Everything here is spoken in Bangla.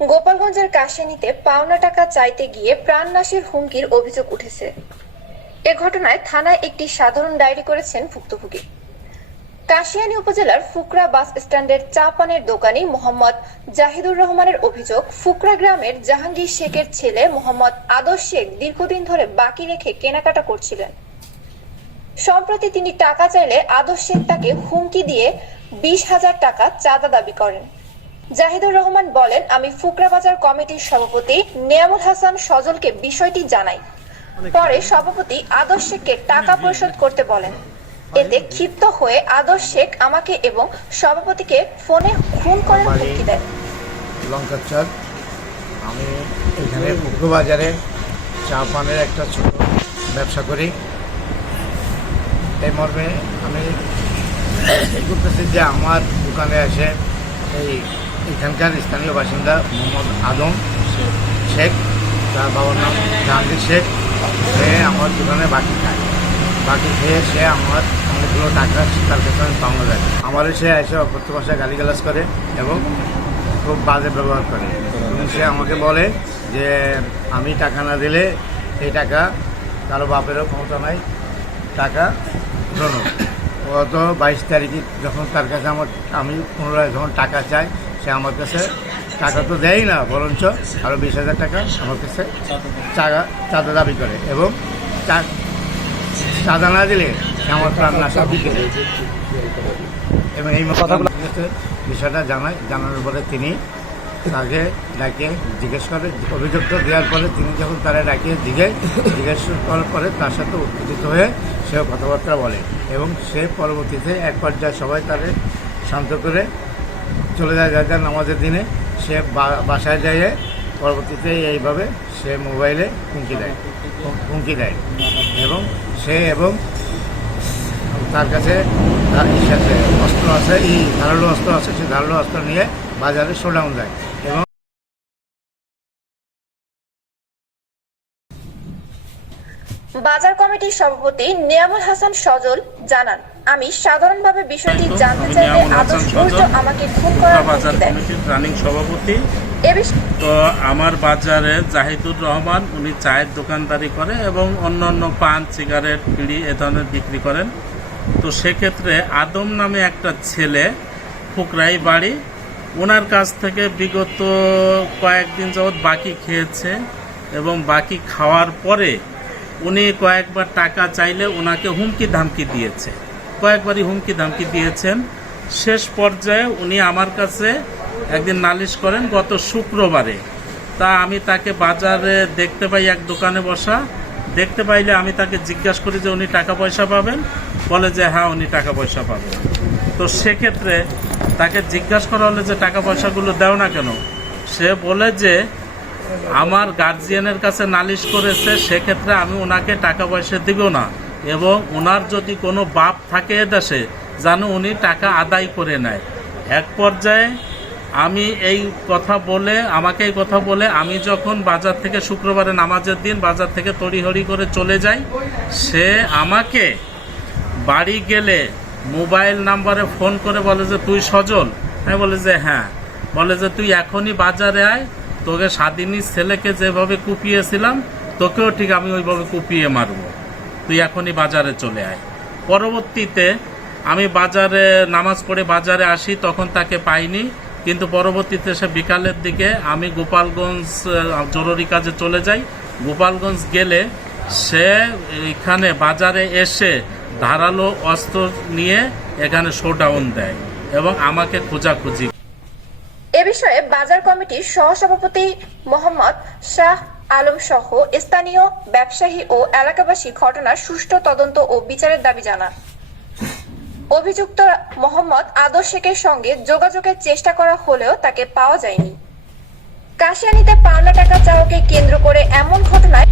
গোপালগঞ্জের কাশিয়ানীতে পাওনা টাকা চাইতে গিয়ে প্রাণনাশের হুমকির অভিযোগ উঠেছে। এ ঘটনায় থানায় একটি সাধারণ ডায়েরি করেছেন ভুক্তভোগী। কাশিয়ানী উপজেলার ফুকরা বাস স্ট্যান্ডের চা পানের দোকানি মোহাম্মদ জাহিদুর রহমানের অভিযোগ, ফুকরা গ্রামের জাহাঙ্গীর শেখের ছেলে মোহাম্মদ আদর্শ শেখ দীর্ঘদিন ধরে বাকি রেখে কেনাকাটা করছিলেন। সম্প্রতি তিনি টাকা চাইলে আদর্শ শেখ তাকে হুমকি দিয়ে বিশ হাজার টাকা চাঁদা দাবি করেন। জাহিদুর রহমান বলেন আমি ফুকরা বাজার কমিটির সভাপতি নিয়ামুল হাসান সজলকে বিষয়টি জানাই। পরে সভাপতি আদর্শ শেখকে টাকা পরিশোধ করতে বলেন। এতে ক্ষিপ্ত হয়ে আদর্শ শেখ আমাকে এবং সভাপতিকে ফোনে খুন করার হুমকি দেন। লঙ্কার চক আমি এখানে বাজারে চা পানের একটা ছোট ব্যবসা করি। এই মর্মে আমি করতেছি যে আমার দোকানে এসে এই এখানকার স্থানীয় বাসিন্দা মোহাম্মদ আদম শেখ তার বাবার নাম জাহাঙ্গীর শেখ। সে আমার দোকানে বাকি খায়। বাকি খেয়ে সে আমার অনেকগুলো টাকা তার আমি পাওনা যায়। আমার সে এসে অকথ্য ভাষায় গালিগালাজ করে এবং খুব বাজে ব্যবহার করে। এবং সে আমাকে বলে যে, আমি টাকা না দিলে এই টাকা কারও বাপেরও ক্ষমতা নাই, টাকা শোনো গত বাইশ তারিখে যখন তার কাছে আমার, আমি পুনরায় যখন টাকা চাই সে আমার কাছে টাকা তো দেয়ই না বরঞ্চ আরও বিশ হাজার টাকা আমার কাছে চাঁদা চাঁদা দাবি করে এবং চাঁদা না দিলে সে আমার প্রাণ নাশা দিকে এবং এই কথাগুলো বিষয়টা জানায় জানানোর পরে তিনি তাকে ডাকে জিজ্ঞেস করে অভিযোগটা দেওয়ার পরে তিনি যখন তারা ডাকে জিজ্ঞেস জিজ্ঞেস করার পরে তার সাথে উত্তেজিত হয়ে সে কথাবার্তা বলে এবং সে পরবর্তীতে এক পর্যায়ে সবাই তাদের শান্ত করে চলে যায় যার যার নামাজের দিনে, সে বাসায় যায় পরবর্তীতে এইভাবে সে মোবাইলে হুমকি দেয়। হুমকি দেয়। এবং সে এবং তার কাছে তার আছে, অস্ত্র আছে, এই ধারালো অস্ত্র আছে, সে ধারালো অস্ত্র নিয়ে বাজারে শোডাউন দেয়। এবং বাজার কমিটির সভাপতি নিয়ামুল হাসান সজল জানান আমি সাধারণভাবে বিষয়টি জানতে চাইলে আদর্শ উল্টো আমাকে খুন করার বাজার কমিটির রানিং সভাপতি। তো আমার বাজারে জাহিদুর রহমান উনি চায়ের দোকানদারি করে এবং অন্য অন্য পান সিগারেট বিড়ি এ ধরনের বিক্রি করেন। তো সেক্ষেত্রে আদম নামে একটা ছেলে ফুকরাই বাড়ি ওনার কাছ থেকে বিগত কয়েকদিন যাবৎ বাকি খেয়েছে এবং বাকি খাওয়ার পরে উনি কয়েকবার টাকা চাইলে ওনাকে হুমকি ধামকি দিয়েছে। কয়েকবারই হুমকি ধামকি দিয়েছেন। শেষ পর্যায়ে উনি আমার কাছে একদিন নালিশ করেন, গত শুক্রবারে। তা আমি তাকে বাজারে দেখতে পাই, এক দোকানে বসা। দেখতে পাইলে আমি তাকে জিজ্ঞাসা করি যে, উনি টাকা পয়সা পাবেন? বলে যে হ্যাঁ উনি টাকা পয়সা পাবেন। তো সেক্ষেত্রে তাকে জিজ্ঞাসা করা হলে যে, টাকা পয়সাগুলো দেও না কেন? সে বলে যে, আমার গার্জিয়ানের কাছে নালিশ করেছে, সেক্ষেত্রে আমি ওনাকে টাকা পয়সা দিব না। এবং ওনার যদি কোনো বাপ থাকে দেশে যেন উনি টাকা আদায় করে নেয়। এক পর্যায়ে আমি এই কথা বলে, আমাকে এই কথা বলে আমি যখন বাজার থেকে শুক্রবারে নামাজের দিন বাজার থেকে তড়িহড়ি করে চলে যাই, সে আমাকে বাড়ি গেলে মোবাইল নাম্বারে ফোন করে বলে যে, তুই সজল? আমি বলে যে হ্যাঁ। বলে যে, তুই এখনই বাজারে আয়। তোকে স্বাধীনী ছেলেকে যেভাবে কুপিয়েছিলাম, তোকেও ঠিক আমি ওইভাবে কুপিয়ে মারব। তুই এখনই বাজারে চলে আয়। পরবর্তীতে আমি বাজারে, নামাজ পড়ে বাজারে আসি, তখন তাকে পাইনি। কিন্তু পরবর্তীতে সে বিকালের দিকে আমি গোপালগঞ্জ জরুরি কাজে চলে যাই। গোপালগঞ্জ গেলে সে এখানে বাজারে এসে ধারালো অস্ত্র নিয়ে এখানে শোডাউন দেয় এবং আমাকে খোঁজাখুঁজি এ বিষয়ে বাজার কমিটির সহসভাপতি মোহাম্মদ শাহ আলম সহ স্থানীয় ব্যবসায়ী ও এলাকাবাসী ঘটনার সুষ্ঠু তদন্ত ও বিচারের দাবি জানান। অভিযুক্ত মোহাম্মদ আদর্শেকের সঙ্গে যোগাযোগের চেষ্টা করা হলেও তাকে পাওয়া যায়নি। কাশিয়ানিতে পাওনা টাকা চাওয়াকে কেন্দ্র করে এমন ঘটনায়